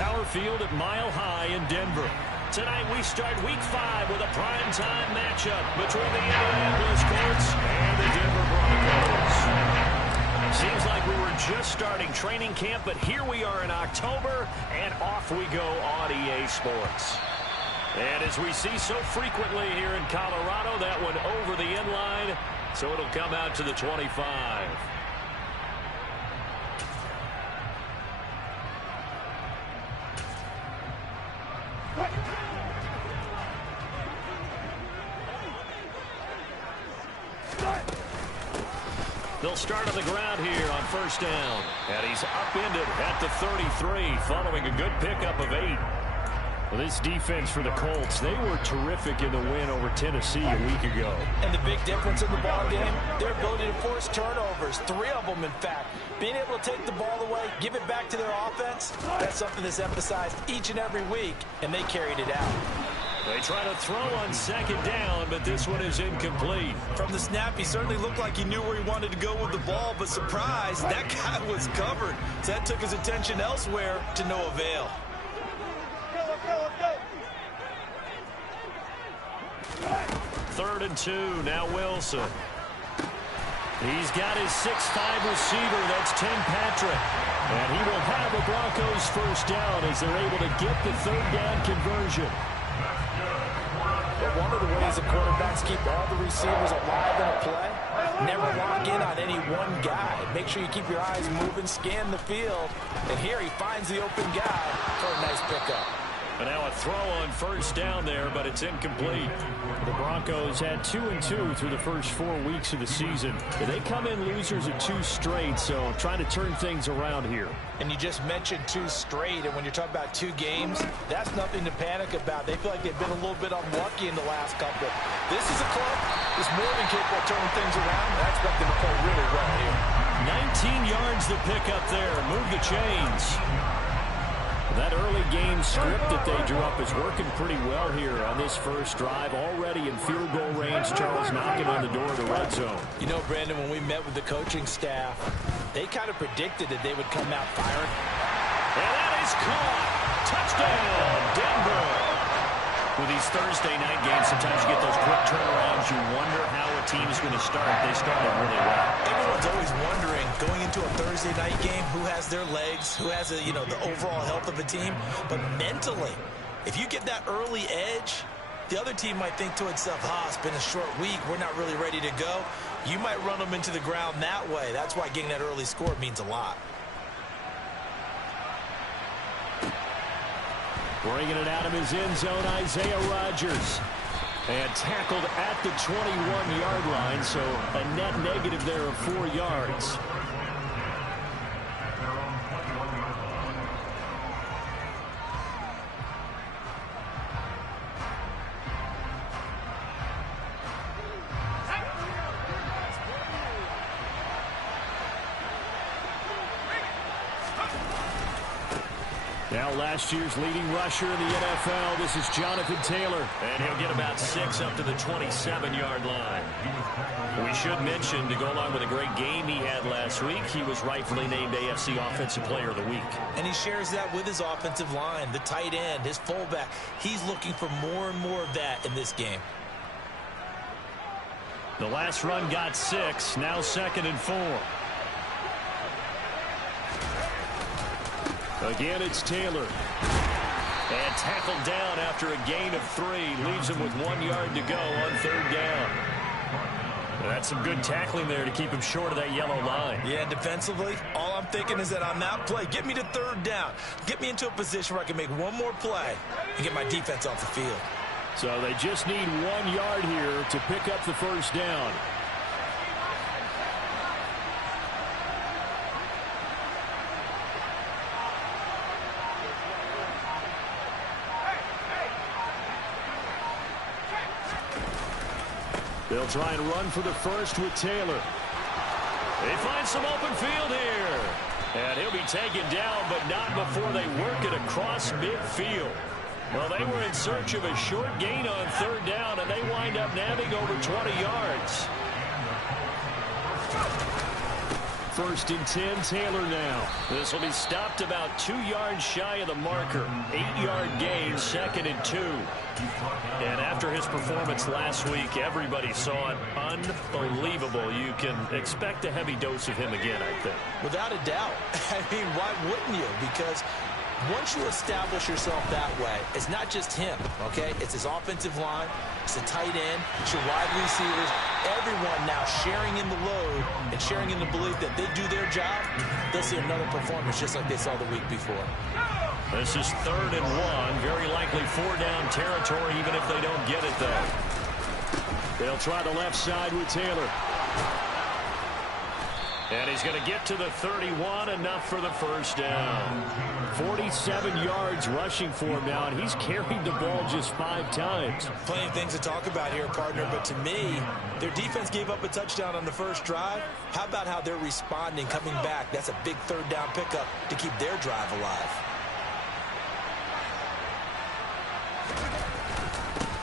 Power Field at Mile High in Denver. Tonight we start Week 5 with a primetime matchup between the Indianapolis Colts and the Denver Broncos. Seems like we were just starting training camp, but here we are in October, and off we go on EA Sports. And as we see so frequently here in Colorado, that one over the end line, so it'll come out to the 25. They'll start on the ground here on first down. And he's upended at the 33 following a good pickup of 8. Well, this defense for the Colts, they were terrific in the win over Tennessee a week ago. And the big difference in the ball game, their ability to force turnovers, 3 of them in fact. Being able to take the ball away, give it back to their offense, that's something that's emphasized each and every week, and they carried it out. They try to throw on second down, but this one is incomplete. From the snap, he certainly looked like he knew where he wanted to go with the ball, but surprise, that guy was covered. So that took his attention elsewhere to no avail. Third and 2, now Wilson. He's got his 6'5" receiver, that's Tim Patrick. And he will have the Broncos first down as they're able to get the third down conversion. But one of the ways the quarterbacks keep all the receivers alive in a play, never lock in on any one guy. Make sure you keep your eyes moving, scan the field. And here he finds the open guy for a nice pickup. And now a throw on first down there, but it's incomplete. The Broncos had 2-2 through the first 4 weeks of the season. They come in losers of 2 straight, so trying to turn things around here. And you just mentioned 2 straight, and when you're talking about 2 games, that's nothing to panic about. They feel like they've been a little bit unlucky in the last couple. This is a club that's more than capable of turning things around, and I expect them to play really well here. 19 yards to pick up there. Move the chains. That early game script that they drew up is working pretty well here on this first drive. Already in field goal range, Charles knocking on the door of the red zone. You know, Brandon, when we met with the coaching staff, they kind of predicted that they would come out firing. And that is caught. Touchdown, Denver. With these Thursday night games, sometimes you get those quick turnarounds. You wonder how a team is going to start. They started really well. Everyone's always wondering, going into a Thursday night game, who has their legs, who has the overall health of a team. But mentally, if you get that early edge, the other team might think to itself, it's been a short week, we're not really ready to go. You might run them into the ground that way. That's why getting that early score means a lot. Bringing it out of his end zone, Isaiah Rodgers. And tackled at the 21-yard line, so a net negative there of 4 yards. Now last year's leading rusher in the NFL, this is Jonathan Taylor. And he'll get about 6 up to the 27-yard line. We should mention, to go along with a great game he had last week, he was rightfully named AFC Offensive Player of the Week. And he shares that with his offensive line, the tight end, his fullback. He's looking for more and more of that in this game. The last run got 6, now 2nd and 4. Again, it's Taylor. And tackled down after a gain of 3. Leaves him with 1 yard to go on third down. That's some good tackling there to keep him short of that yellow line. Yeah, defensively, all I'm thinking is that on that play, get me to third down. Get me into a position where I can make one more play and get my defense off the field. So they just need 1 yard here to pick up the first down. They'll try and run for the first with Taylor. They find some open field here. And he'll be taken down, but not before they work it across midfield. Well, they were in search of a short gain on third down, and they wind up nabbing over 20 yards. First and 10, Taylor now. This will be stopped about 2 yards shy of the marker. 8-yard gain, 2nd and 2. And after his performance last week, everybody saw it. Unbelievable. You can expect a heavy dose of him again, I think. Without a doubt. I mean, why wouldn't you? Because once you establish yourself that way, it's not just him, okay? It's his offensive line, it's the tight end, it's your wide receivers, everyone now sharing in the load and sharing in the belief that they do their job, they'll see another performance just like they saw the week before. This is 3rd and 1, very likely 4-down territory, even if they don't get it, though. They'll try the left side with Taylor. And he's going to get to the 31, enough for the first down. 47 yards rushing for him now, and he's carried the ball just 5 times. Plenty of things to talk about here, partner, but to me, their defense gave up a touchdown on the first drive. How about how they're responding, coming back? That's a big 3rd down pickup to keep their drive alive.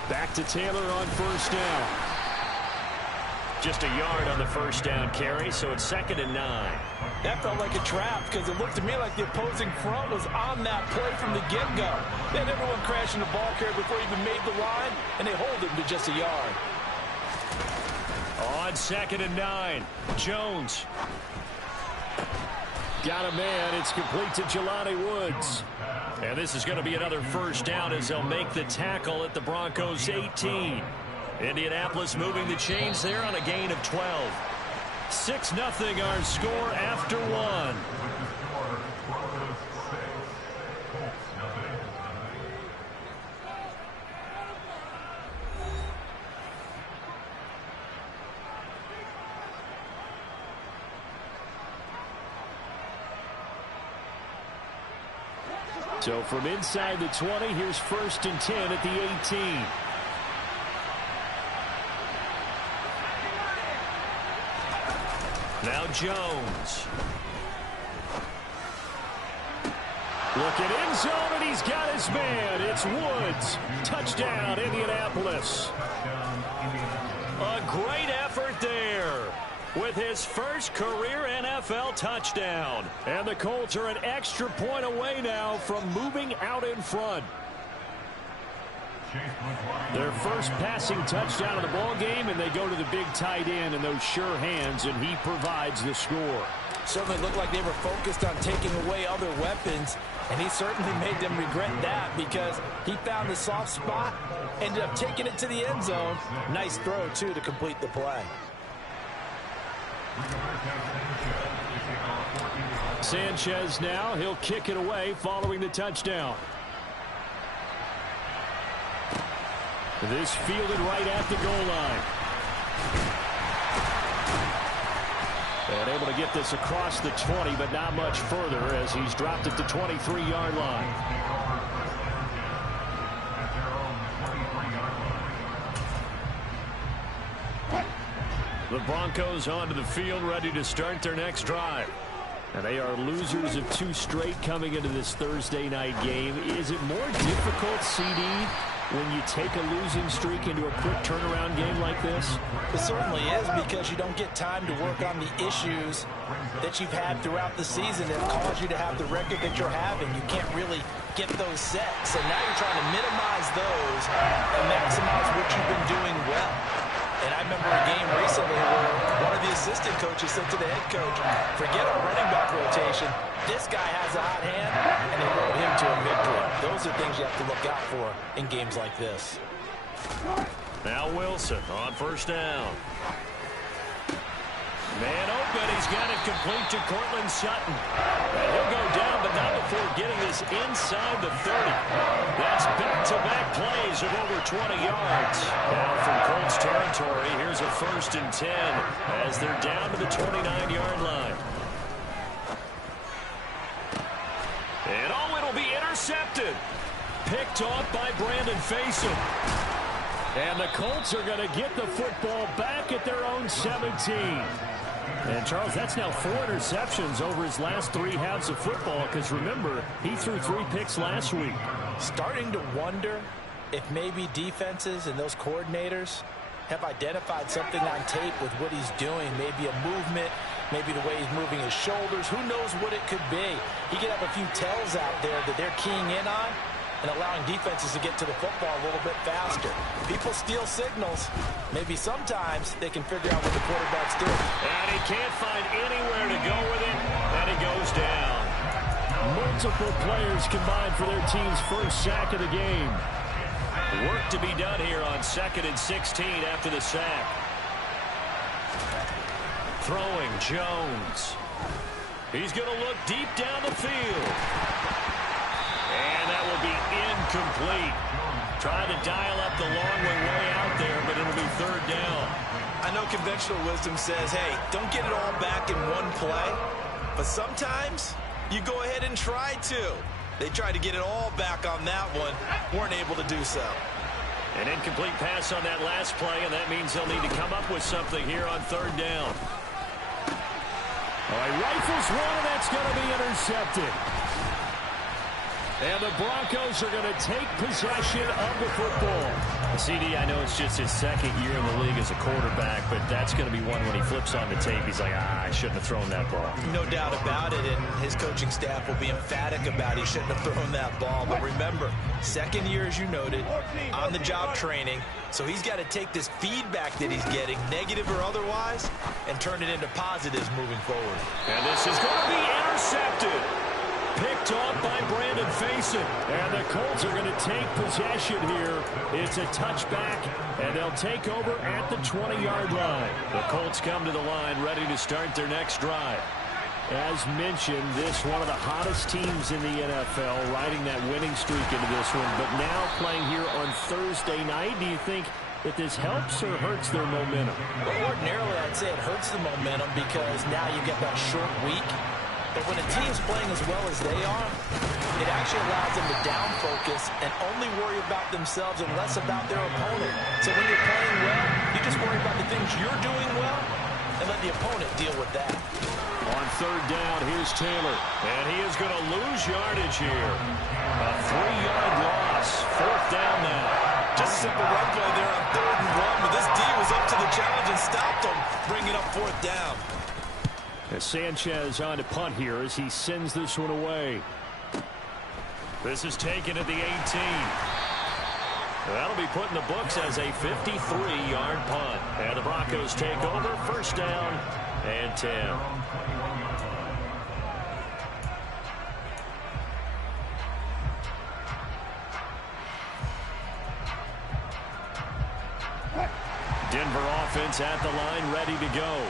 Back to Taylor on first down. Just a yard on the first down carry, so it's 2nd and 9. That felt like a trap because it looked to me like the opposing front was on that play from the get-go. They had everyone crashing the ball carrier before he even made the line, and they hold him to just a yard. On 2nd and 9, Jones. Got a man. It's complete to Jelani Woods. And this is going to be another first down as they'll make the tackle at the Broncos' 18. Indianapolis moving the chains there on a gain of 12. 6-0 our score after 1. So from inside the 20, here's 1st and 10 at the 18. Now Jones. Look at end zone, and he's got his man. It's Woods. Touchdown, Indianapolis. A great effort there with his first career NFL touchdown. And the Colts are an extra point away now from moving out in front. Their first passing touchdown of the ball game, and they go to the big tight end in those sure hands, and he provides the score. Certainly looked like they were focused on taking away other weapons, and he certainly made them regret that because he found the soft spot, ended up taking it to the end zone. Nice throw, too, to complete the play. Sanchez now, he'll kick it away following the touchdown. This fielded right at the goal line. And able to get this across the 20, but not much further as he's dropped it to 23-yard line. The Broncos onto the field, ready to start their next drive. And they are losers of 2 straight coming into this Thursday night game. Is it more difficult, CD, when you take a losing streak into a quick turnaround game like this? It certainly is, because you don't get time to work on the issues that you've had throughout the season that cause you to have the record that you're having. You can't really get those set. So now you're trying to minimize those and maximize what you've been doing well. And I remember a game recently where one of the assistant coaches said to the head coach, forget our running back rotation. This guy has a hot hand, and they rode him to a victory. Those are things you have to look out for in games like this. Now Wilson on first down. Man open, he's got it complete to Cortland Sutton. And he'll go down, but not before getting this inside the 30. That's back-to-back plays of over 20 yards. Now from Colts territory, here's a 1st and 10 as they're down to the 29-yard line. And it'll be intercepted. Picked off by Brandon Faison. And the Colts are going to get the football back at their own 17. And, Charles, that's now 4 interceptions over his last 3 halves of football because, remember, he threw 3 picks last week. Starting to wonder if maybe defenses and those coordinators have identified something on tape with what he's doing, maybe a movement maybe the way he's moving his shoulders. Who knows what it could be? He could have a few tells out there that they're keying in on and allowing defenses to get to the football a little bit faster. People steal signals. Maybe sometimes they can figure out what the quarterback's doing. And he can't find anywhere to go with it, and he goes down. Multiple players combined for their team's first sack of the game. Work to be done here on 2nd and 16 after the sack. Throwing Jones. He's going to look deep down the field. And that will be incomplete. Trying to dial up the long way out there, but it'll be 3rd down. I know conventional wisdom says, hey, don't get it all back in one play. But sometimes you go ahead and try to. They tried to get it all back on that one. Weren't able to do so. An incomplete pass on that last play, and that means they'll need to come up with something here on 3rd down. All right, rifles one, and that's going to be intercepted. And the Broncos are going to take possession of the football. CD, I know it's just his 2nd year in the league as a quarterback, but that's going to be one when he flips on the tape. He's like, I shouldn't have thrown that ball. No doubt about it, and his coaching staff will be emphatic about he shouldn't have thrown that ball. But remember, 2nd year, as you noted, on-the-job training. So he's got to take this feedback that he's getting, negative or otherwise, and turn it into positives moving forward. And this is going to be intercepted. Picked off by Brandon Faison. And the Colts are going to take possession here. It's a touchback, and they'll take over at the 20-yard line. The Colts come to the line ready to start their next drive. As mentioned, this one of the hottest teams in the NFL, riding that winning streak into this one, but now playing here on Thursday night. Do you think that this helps or hurts their momentum? Well, ordinarily, I'd say it hurts the momentum because now you get that short week. But when a team's playing as well as they are, it actually allows them to down focus and only worry about themselves and less about their opponent. So when you're playing well, you just worry about the things you're doing well and let the opponent deal with that. On 3rd down, here's Taylor. And he is going to lose yardage here. A 3-yard loss. 4th down now. Just a simple run play there on 3rd and 1, but this D was up to the challenge and stopped him, bringing up 4th down. As Sanchez on to punt here as he sends this one away. This is taken at the 18. That'll be put in the books as a 53-yard punt. And the Broncos take over, 1st down and 10. Denver offense at the line, ready to go.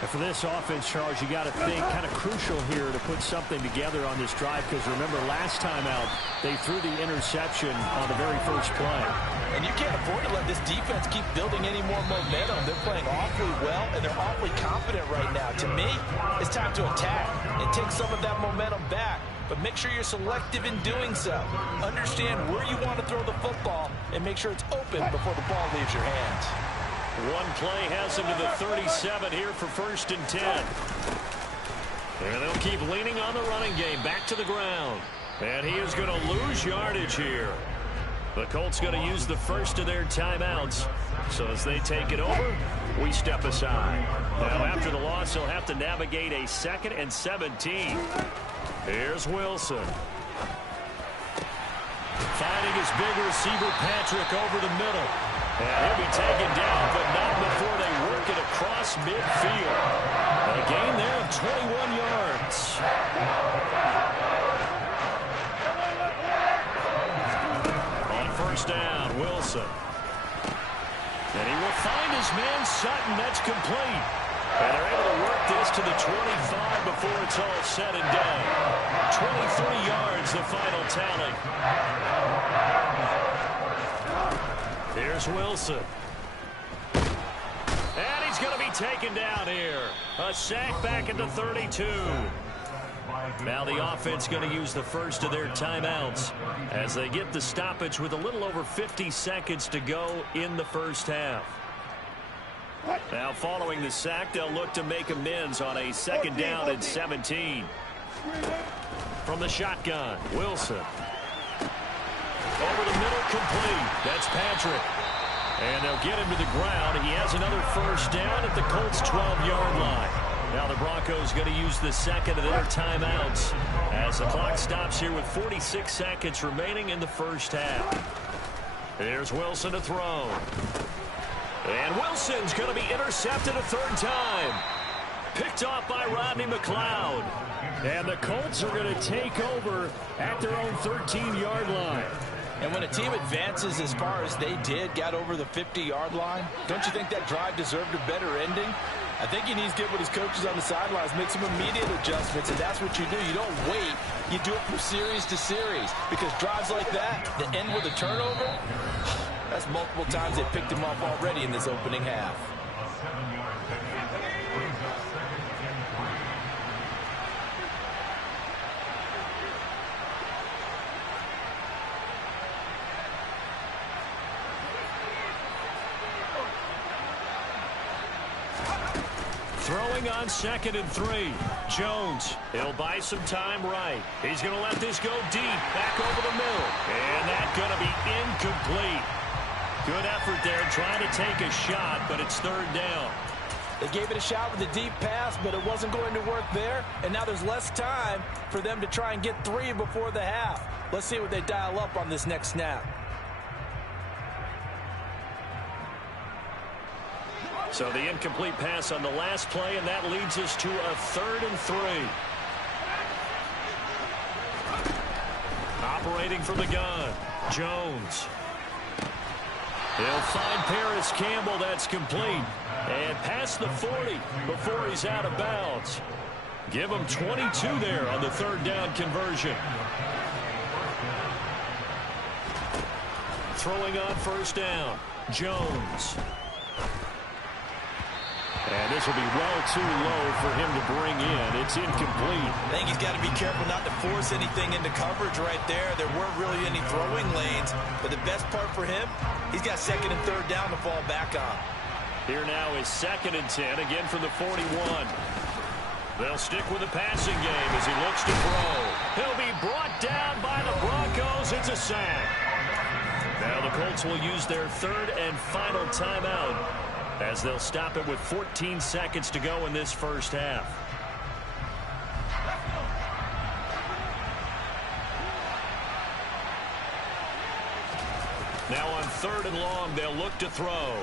And for this offense, Charles, you got to think kind of crucial here to put something together on this drive, because remember last time out they threw the interception on the very first play. And you can't afford to let this defense keep building any more momentum. They're playing awfully well, and they're awfully confident right now. To me, it's time to attack and take some of that momentum back. But make sure you're selective in doing so. Understand where you want to throw the football and make sure it's open before the ball leaves your hands. One play has him to the 37 here for 1st and 10. And they'll keep leaning on the running game. Back to the ground. And he is going to lose yardage here. The Colts going to use the first of their timeouts. So as they take it over, we step aside. Now after the loss, he'll have to navigate a 2nd and 17. Here's Wilson. Finding his big receiver, Patrick, over the middle. And he'll be taken down, but not before they work it across midfield. A gain there of 21 yards. On 1st down, Wilson. And he will find his man, Sutton. That's complete. And they're able to work this to the 25 before it's all said and done. 23 yards, the final tally. Here's Wilson. And he's going to be taken down here. A sack back at the 32. Now the offense going to use the first of their timeouts as they get the stoppage with a little over 50 seconds to go in the first half. Now following the sack, they'll look to make amends on a 2nd down and 17. From the shotgun, Wilson. Over the middle, complete. That's Patrick. And they'll get him to the ground. He has another 1st down at the Colts' 12-yard line. Now the Broncos going to use the second of their timeouts as the clock stops here with 46 seconds remaining in the first half. Here's Wilson to throw. And Wilson's going to be intercepted a third time. Picked off by Rodney McLeod. And the Colts are going to take over at their own 13-yard line. And when a team advances as far as they did, got over the 50-yard line, don't you think that drive deserved a better ending? I think he needs to get with his coaches on the sidelines, make some immediate adjustments, and that's what you do. You don't wait. You do it from series to series, because drives like that end with a turnover, that's multiple times they picked him off already in this opening half. Throwing on 2nd and 3. Jones, he'll buy some time right. He's going to let this go deep, back over the middle. And that's going to be incomplete. Good effort there, trying to take a shot, but it's third down. They gave it a shot with a deep pass, but it wasn't going to work there. And now there's less time for them to try and get 3 before the half. Let's see what they dial up on this next snap. So the incomplete pass on the last play, and that leads us to a 3rd and 3. Operating from the gun, Jones. He'll find Paris Campbell. That's complete. And past the 40 before he's out of bounds. Give him 22 there on the 3rd down conversion. Throwing on 1st down, Jones. And this will be well too low for him to bring in. It's incomplete. I think he's got to be careful not to force anything into coverage right there. There weren't really any throwing lanes. But the best part for him, he's got 2nd and 3rd down to fall back on. Here now is 2nd and 10, again from the 41. They'll stick with the passing game as he looks to throw. He'll be brought down by the Broncos. It's a sack. Now the Colts will use their 3rd and final timeout, as they'll stop it with 14 seconds to go in this first half. Now on 3rd and long, they'll look to throw.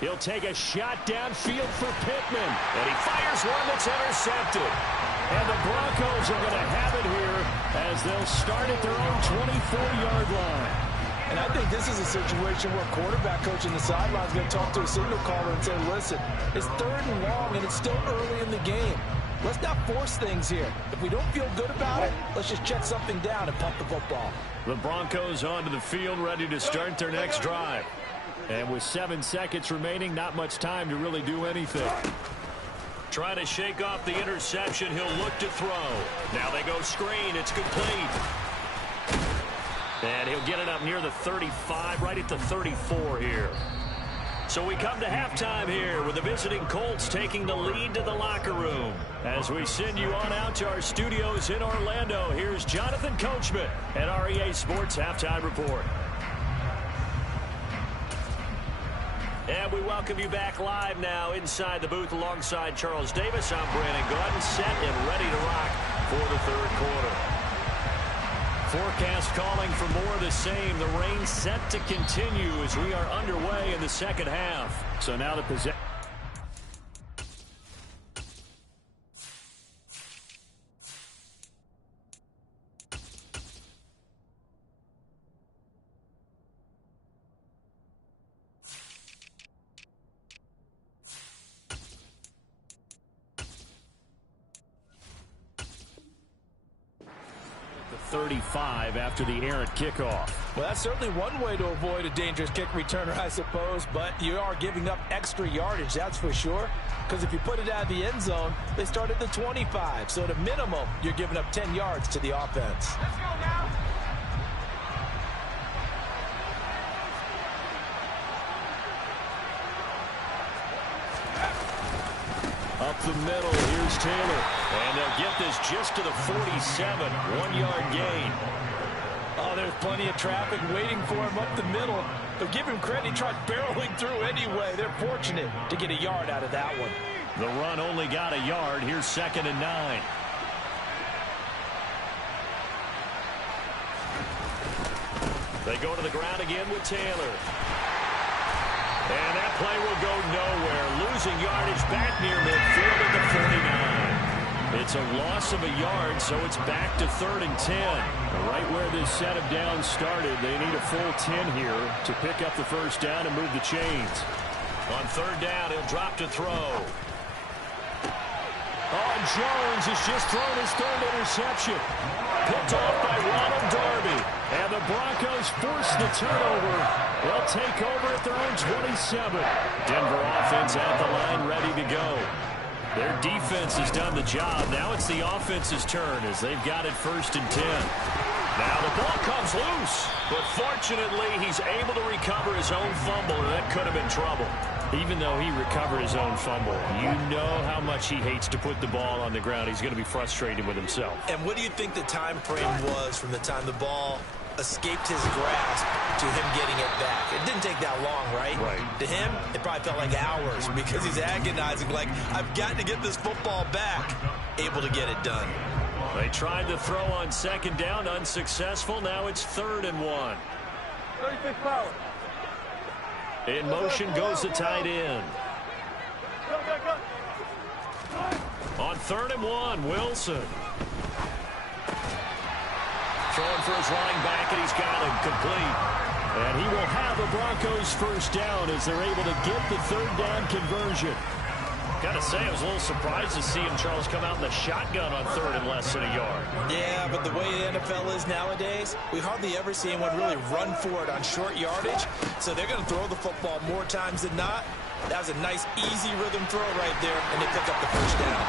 He'll take a shot downfield for Pittman. And he fires one that's intercepted. And the Broncos are going to have it here as they'll start at their own 24-yard line. And I think this is a situation where quarterback coach in the sideline is going to talk to a signal caller and say, listen, it's 3rd and long and it's still early in the game. Let's not force things here. If we don't feel good about it, let's just check something down and pump the football. The Broncos onto the field, ready to start their next drive. And with 7 seconds remaining, not much time to really do anything. Trying to shake off the interception, he'll look to throw. Now they go screen, it's complete. And he'll get it up near the 35, right at the 34 here. So we come to halftime here with the visiting Colts taking the lead to the locker room. As we send you on out to our studios in Orlando, here's Jonathan Coachman at REA Sports Halftime Report. And we welcome you back live now inside the booth alongside Charles Davis. I'm Brandon Gaudin, set and ready to rock for the 3rd quarter. Forecast calling for more of the same. The rain set to continue as we are underway in the 2nd half. So now the possession. After the errant kickoff. Well, that's certainly one way to avoid a dangerous kick returner, I suppose, but you are giving up extra yardage, that's for sure, because if you put it out of the end zone, they start at the 25, so at a minimum, you're giving up 10 yards to the offense. Let's go now. Up the middle, here's Taylor. And they'll get this just to the 47, 1-yard gain. Oh, there's plenty of traffic waiting for him up the middle. But give him credit, he tried barreling through anyway. They're fortunate to get a yard out of that one. The run only got a yard. Here's 2nd and 9. They go to the ground again with Taylor. And that play will go nowhere. Losing yardage back near midfield at the 49. It's a loss of a yard, so it's back to 3rd and 10. Right where this set of downs started, they need a full 10 here to pick up the first down and move the chains. On 3rd down, he'll drop to throw. Oh, Jones has just thrown his 3rd interception. Picked off by Ronald Darby. And the Broncos force the turnover. They'll take over at their own 27. Denver offense at the line, ready to go. Their defense has done the job. Now it's the offense's turn as they've got it 1st and 10. Now the ball comes loose. But fortunately, he's able to recover his own fumble, and that could have been trouble. Even though he recovered his own fumble, you know how much he hates to put the ball on the ground. He's going to be frustrated with himself. And what do you think the time frame was from the time the ball escaped his grasp to him getting it back? It didn't take that long, right? Right. To him, it probably felt like hours because he's agonizing like, I've got to get this football back. Able to get it done. They tried to throw on 2nd down, unsuccessful. Now it's 3rd and 1. 36 power. In motion goes the tight end. On 3rd and 1, Wilson. Throwing for his running back, and he's got him complete. And he will have the Broncos first down as they're able to get the 3rd down conversion. Got to say, I was a little surprised to see him, Charles, come out in the shotgun on 3rd and less than a yard. Yeah, but the way the NFL is nowadays, we hardly ever see anyone really run for it on short yardage. So they're going to throw the football more times than not. That was a nice, easy rhythm throw right there, and they pick up the first down.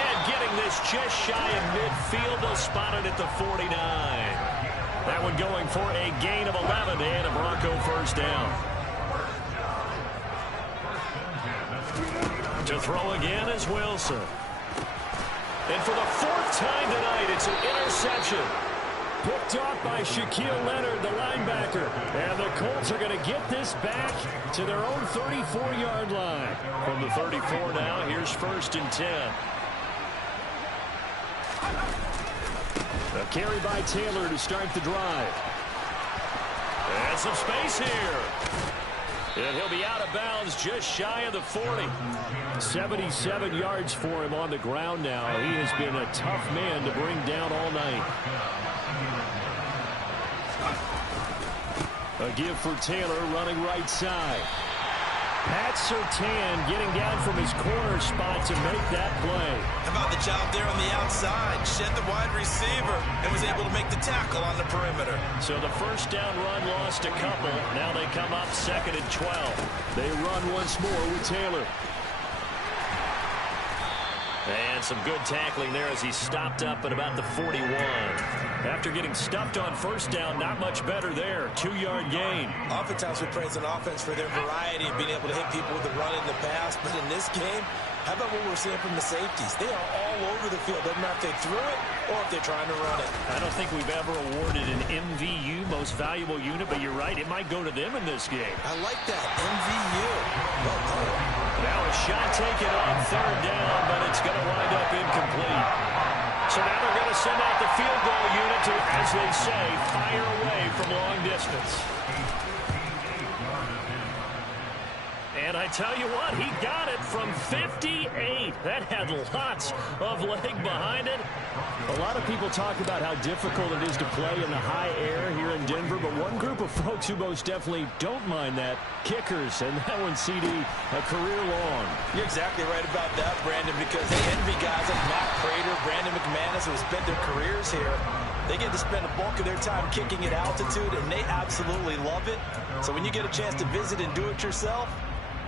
And getting this just shy of midfield, they'll spot it at the 49. That one going for a gain of 11 and a Bronco first down. To throw again is Wilson. And for the 4th time tonight, it's an interception. Picked off by Shaquille Leonard, the linebacker. And the Colts are going to get this back to their own 34-yard line. From the 34 now, here's 1st and 10. A carry by Taylor to start the drive. And some space here. And he'll be out of bounds just shy of the 40. 77 yards for him on the ground now. He has been a tough man to bring down all night. A give for Taylor running right side. Pat Surtain getting down from his corner spot to make that play. How about the job there on the outside? Shed the wide receiver and was able to make the tackle on the perimeter. So the first down run lost a couple. Now they come up 2nd and 12. They run once more with Taylor. And some good tackling there as he stopped up at about the 41. After getting stuffed on 1st down, not much better there. 2-yard gain. Oftentimes we praise an offense for their variety of being able to hit people with the run in the pass. But in this game, how about what we're seeing from the safeties? They are all over the field. Doesn't matter if they threw it or if they're trying to run it. I don't think we've ever awarded an MVU, most valuable unit, but you're right. It might go to them in this game. I like that. MVU. Well done. Now a shot taken on 3rd down, but it's going to wind up incomplete. So now they're going to send out the field goal unit to, as they say, fire away from long distance. And I tell you what, he got it from 58. That had lots of leg behind it. A lot of people talk about how difficult it is to play in the high air here in Denver, but one group of folks who most definitely don't mind that, kickers, and that one, CD, a career long. You're exactly right about that, Brandon, because they envy guys like Matt Prater, Brandon McManus, who have spent their careers here. They get to spend a bulk of their time kicking at altitude, and they absolutely love it. So when you get a chance to visit and do it yourself,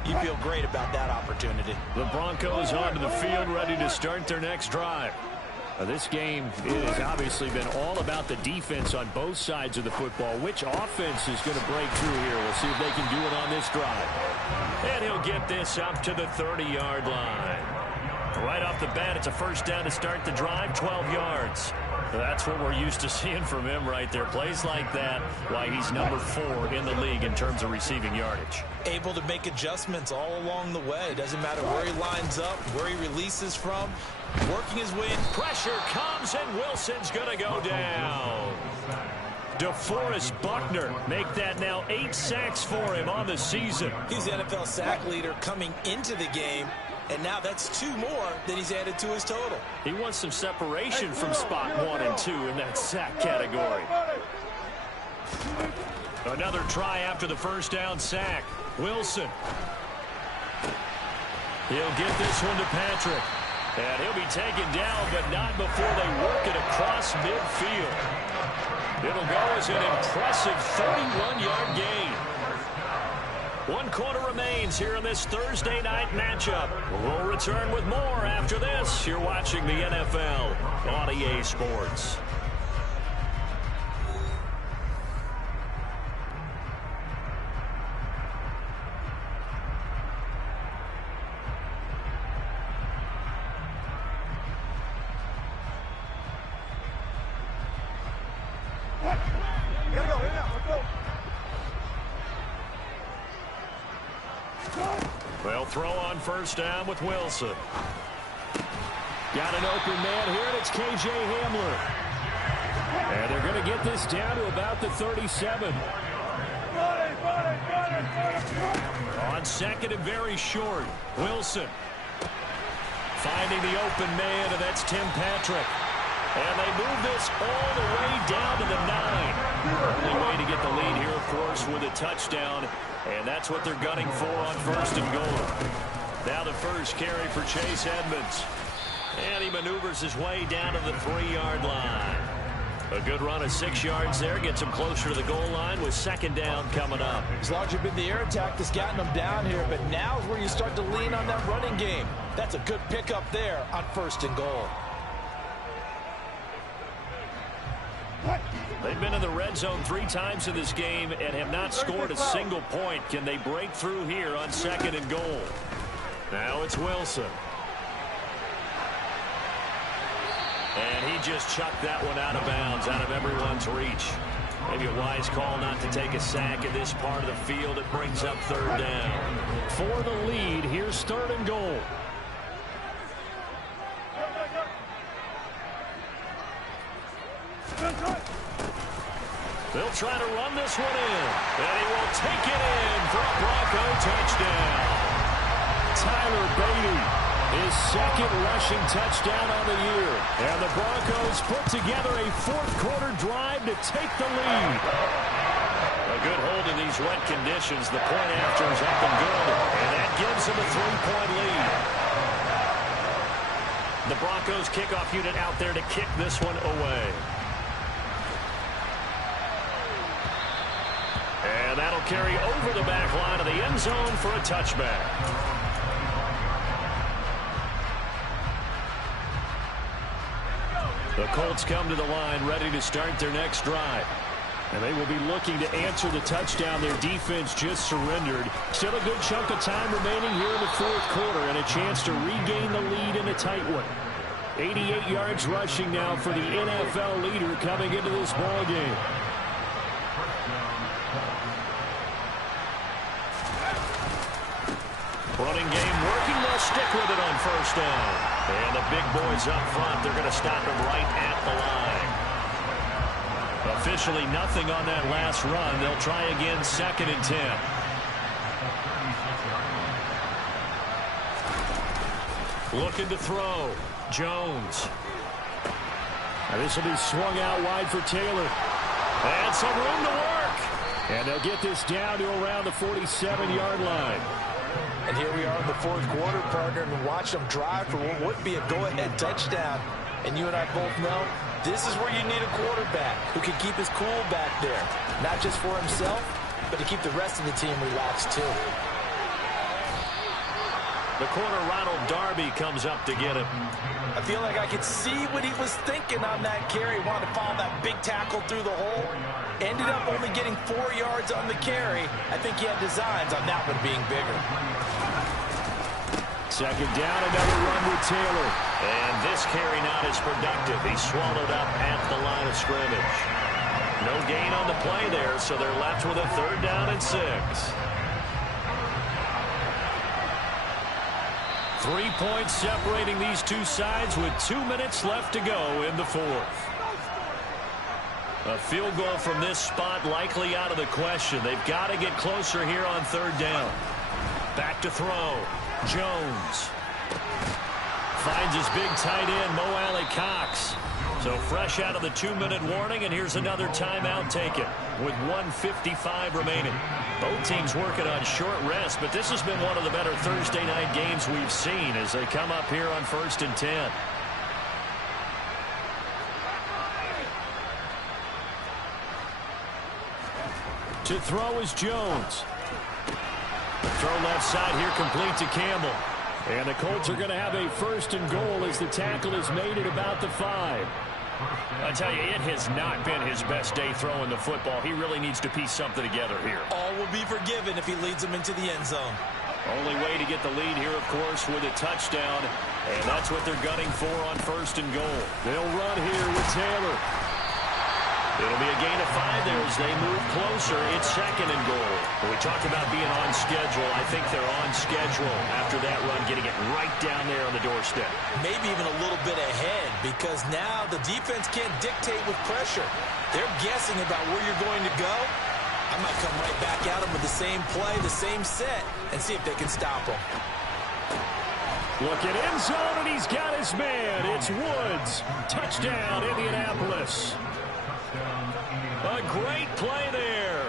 you feel great about that opportunity. The Broncos onto the field, ready to start their next drive. This game, it has obviously been all about the defense on both sides of the football. Which offense is going to break through here? We'll see if they can do it on this drive. And he'll get this up to the 30-yard line. Right off the bat, it's a first down to start the drive, 12 yards. That's what we're used to seeing from him right there. Plays like that, why he's number 4 in the league in terms of receiving yardage. Able to make adjustments all along the way. Doesn't matter where he lines up, where he releases from, working his way in. Pressure comes, and Wilson's going to go down. DeForest Buckner make that now 8 sacks for him on the season. He's the NFL sack leader coming into the game, and now that's 2 more than he's added to his total. He wants some separation from spot 1 and 2 in that sack category. Another try after the first down sack. Wilson. He'll get this one to Patrick. And he'll be taken down, but not before they work it across midfield. It'll go as an impressive 31-yard gain. 1 quarter remains here in this Thursday night matchup. We'll return with more after this. You're watching the NFL on EA Sports. They'll throw on first down with Wilson. Got an open man here, and it's K.J. Hamler. And they're going to get this down to about the 37. On second and very short, Wilson. Finding the open man, and that's Tim Patrick. And they move this all the way down to the 9. Only way to get the lead here, of course, with a touchdown. And that's what they're gunning for on first and goal. Now the first carry for Chase Edmonds. And he maneuvers his way down to the 3-yard line. A good run of 6 yards there. Gets him closer to the goal line with second down coming up. It's largely been the air attack that's gotten them down here, but now is where you start to lean on that running game. That's a good pickup there on first and goal. They've been in the red zone 3 times in this game and have not scored a single point. Can they break through here on second and goal? Now it's Wilson. And he just chucked that one out of bounds, out of everyone's reach. Maybe a wise call not to take a sack in this part of the field. It brings up third down. For the lead, here's third and goal. They'll try to run this one in. And he will take it in for a Bronco touchdown. Tyler Beatty, his second rushing touchdown on the year. And the Broncos put together a fourth-quarter drive to take the lead. A good hold in these wet conditions. The point after is up and good. And that gives them a 3-point lead. The Broncos kickoff unit out there to kick this one away. And that'll carry over the back line of the end zone for a touchback. The Colts come to the line ready to start their next drive. And they will be looking to answer the touchdown their defense just surrendered. Still a good chunk of time remaining here in the fourth quarter and a chance to regain the lead in a tight one. 88 yards rushing now for the NFL leader coming into this ball game. Running game working. They'll stick with it on first down. And the big boys up front, they're going to stop him right at the line. Officially nothing on that last run. They'll try again, second and 10. Looking to throw. Jones. Now this will be swung out wide for Taylor. And some room to work. And they'll get this down to around the 47-yard line. And here we are in the fourth quarter, partner, and watch them drive for what would be a go-ahead touchdown. And you and I both know this is where you need a quarterback who can keep his cool back there. Not just for himself, but to keep the rest of the team relaxed too. The corner, Ronald Darby, comes up to get him. I feel like I could see what he was thinking on that carry. Wanted to follow that big tackle through the hole. Ended up only getting 4 yards on the carry. I think he had designs on that one being bigger. Second down, another run with Taylor. And this carry not as productive. He's swallowed up at the line of scrimmage. No gain on the play there, so they're left with a 3rd down and 6. 3 points separating these two sides with 2 minutes left to go in the 4th. A field goal from this spot likely out of the question. They've got to get closer here on 3rd down. Back to throw. Jones finds his big tight end, Mo Alley-Cox. So fresh out of the 2-minute warning, and here's another timeout taken with 1:55 remaining. Both teams working on short rest, but this has been one of the better Thursday night games we've seen as they come up here on 1st and 10. To throw is Jones. Throw left side here, complete to Campbell. And the Colts are going to have a 1st and goal as the tackle is made at about the 5. I tell you, it has not been his best day throwing the football. He really needs to piece something together here. All will be forgiven if he leads them into the end zone. Only way to get the lead here, of course, with a touchdown. And that's what they're gunning for on 1st and goal. They'll run here with Taylor. It'll be a gain of 5 there as they move closer. It's 2nd and goal. When we talk about being on schedule, I think they're on schedule after that run, getting it right down there on the doorstep. Maybe even a little bit ahead, because now the defense can't dictate with pressure. They're guessing about where you're going to go. I might come right back at them with the same play, the same set, and see if they can stop them. Look at end zone, and he's got his man. It's Woods. Touchdown, Indianapolis. A great play there.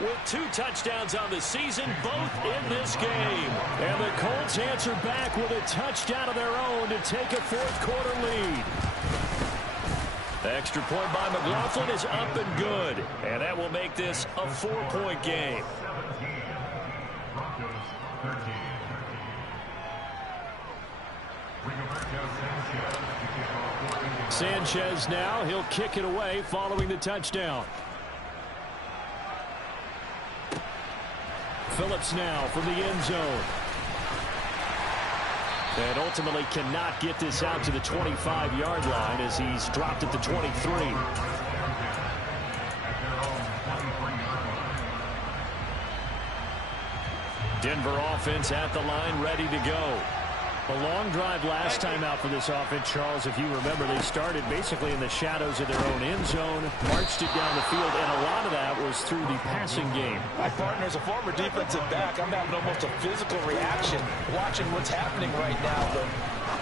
With 2 touchdowns on the season, both in this game. And the Colts answer back with a touchdown of their own to take a 4th quarter lead. The extra point by McLaughlin is up and good. And that will make this a 4-point game. Sanchez now, he'll kick it away following the touchdown. Phillips now from the end zone. And ultimately cannot get this out to the 25-yard line as he's dropped at the 23. Denver offense at the line, ready to go. A long drive last time out for this offense, Charles. If you remember, they started basically in the shadows of their own end zone, marched it down the field, and a lot of that was through the passing game. My partner is a former defensive back. I'm having almost a physical reaction watching what's happening right now. But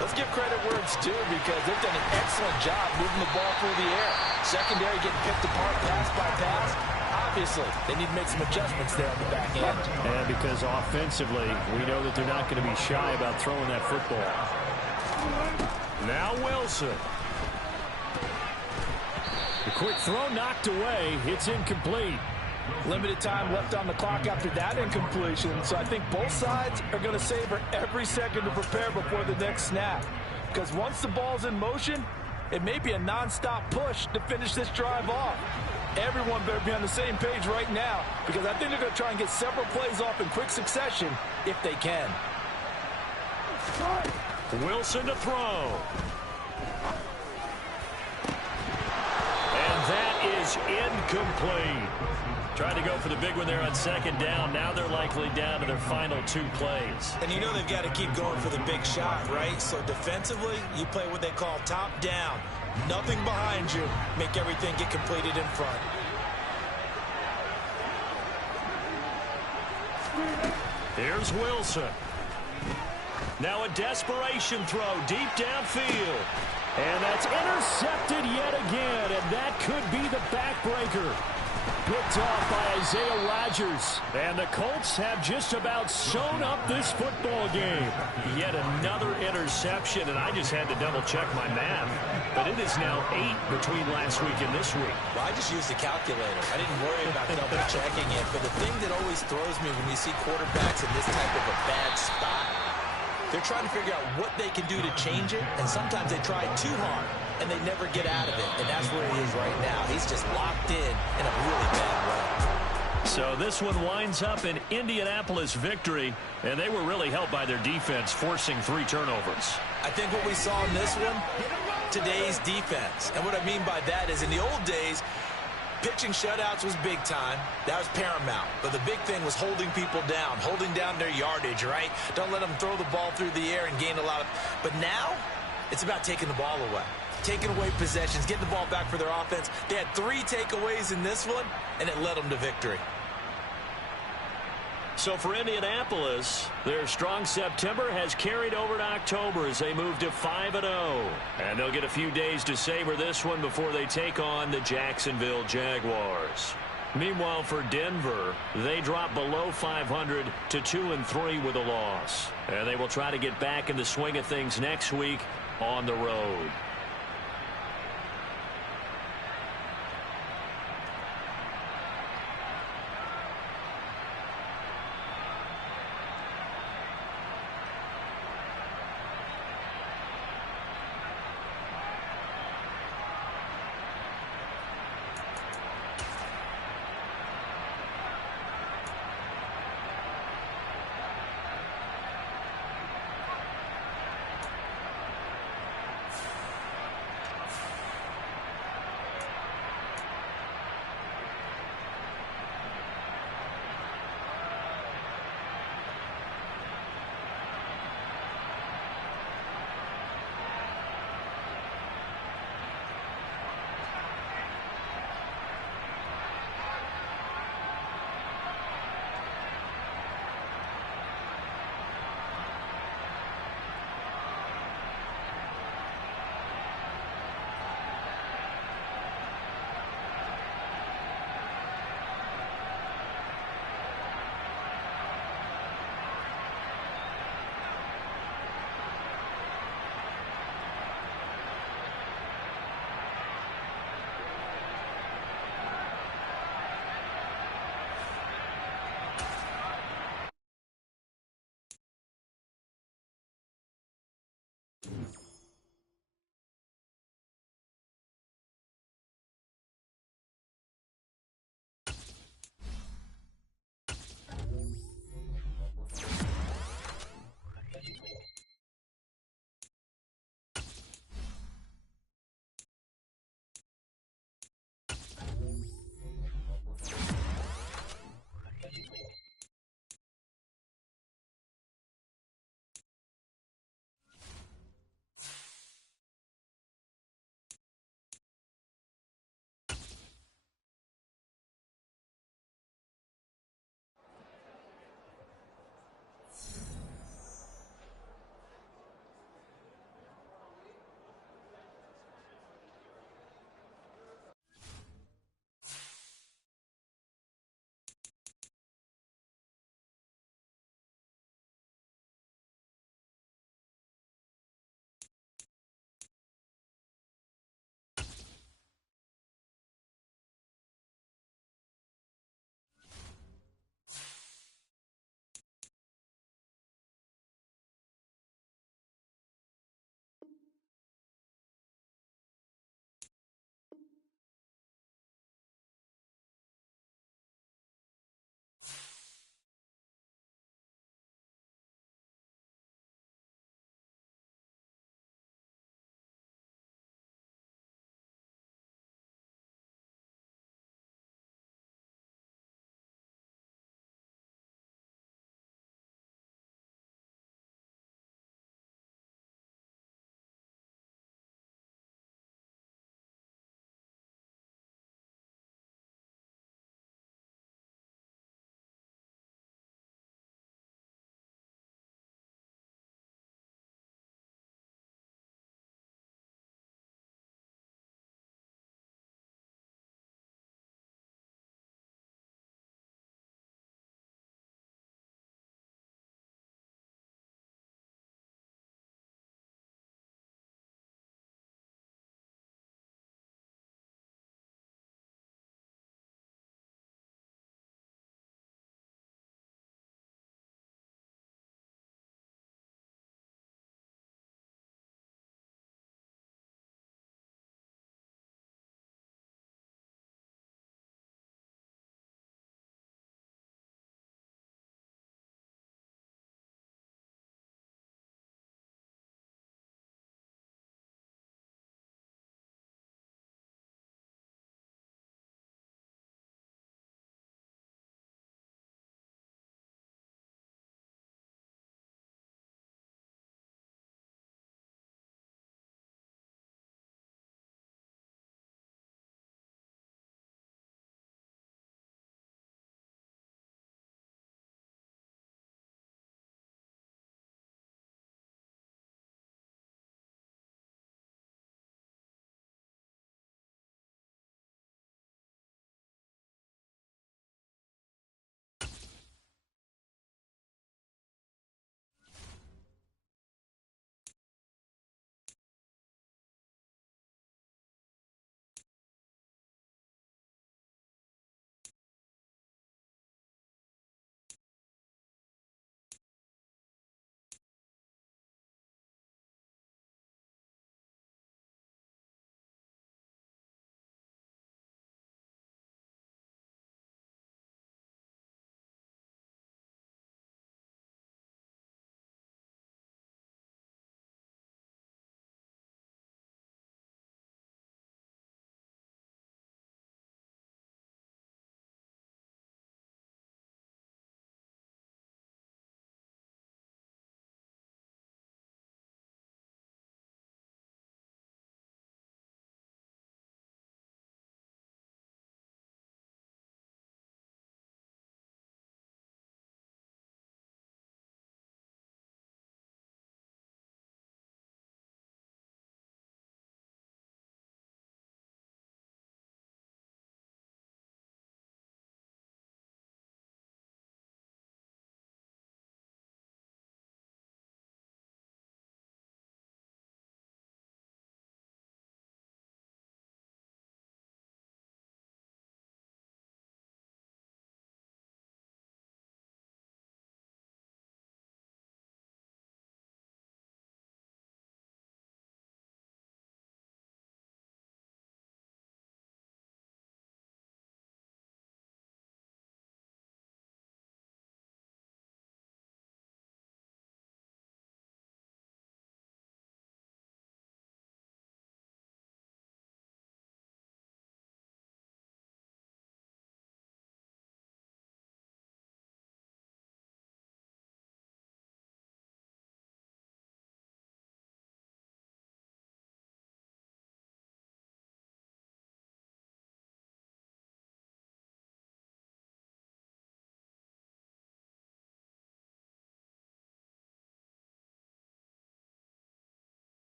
let's give credit where it's due, because they've done an excellent job moving the ball through the air. Secondary getting picked apart pass by pass. Obviously, they need to make some adjustments there on the back end. And because offensively, we know that they're not going to be shy about throwing that football. Now Wilson. The quick throw knocked away. It's incomplete. Limited time left on the clock after that incompletion, so I think both sides are going to savor every second to prepare before the next snap. Because once the ball's in motion, it may be a non-stop push to finish this drive off. Everyone better be on the same page right now, because I think they're going to try and get several plays off in quick succession if they can. Wilson to throw. And that is incomplete. Trying to go for the big one there on 2nd down. Now they're likely down to their final 2 plays. And you know they've got to keep going for the big shot, right? So defensively, you play what they call top down. Nothing behind you. Make everything get completed in front. Here's Wilson. Now a desperation throw deep downfield. And that's intercepted yet again. And that could be the backbreaker. Picked off by Isaiah Rodgers. And the Colts have just about sewn up this football game. Yet another interception, and I just had to double-check my math. But it is now 8 between last week and this week. Well, I just used a calculator. I didn't worry about double-checking it. But the thing that always throws me when you see quarterbacks in this type of a bad spot, they're trying to figure out what they can do to change it, and sometimes they try too hard, and they never get out of it, and that's where he is right now. He's just locked in a really bad way. So this one winds up an Indianapolis victory, and they were really helped by their defense, forcing 3 turnovers. I think what we saw in this one, today's defense. And what I mean by that is in the old days, pitching shutouts was big time. That was paramount. But the big thing was holding people down, holding down their yardage, right? Don't let them throw the ball through the air and gain a lot of... But now, it's about taking the ball away. Taking away possessions, getting the ball back for their offense. They had 3 takeaways in this one, and it led them to victory. So for Indianapolis, their strong September has carried over to October as they move to 5-0. And they'll get a few days to savor this one before they take on the Jacksonville Jaguars. Meanwhile, for Denver, they drop below 500 to 2-3 with a loss. And they will try to get back in the swing of things next week on the road.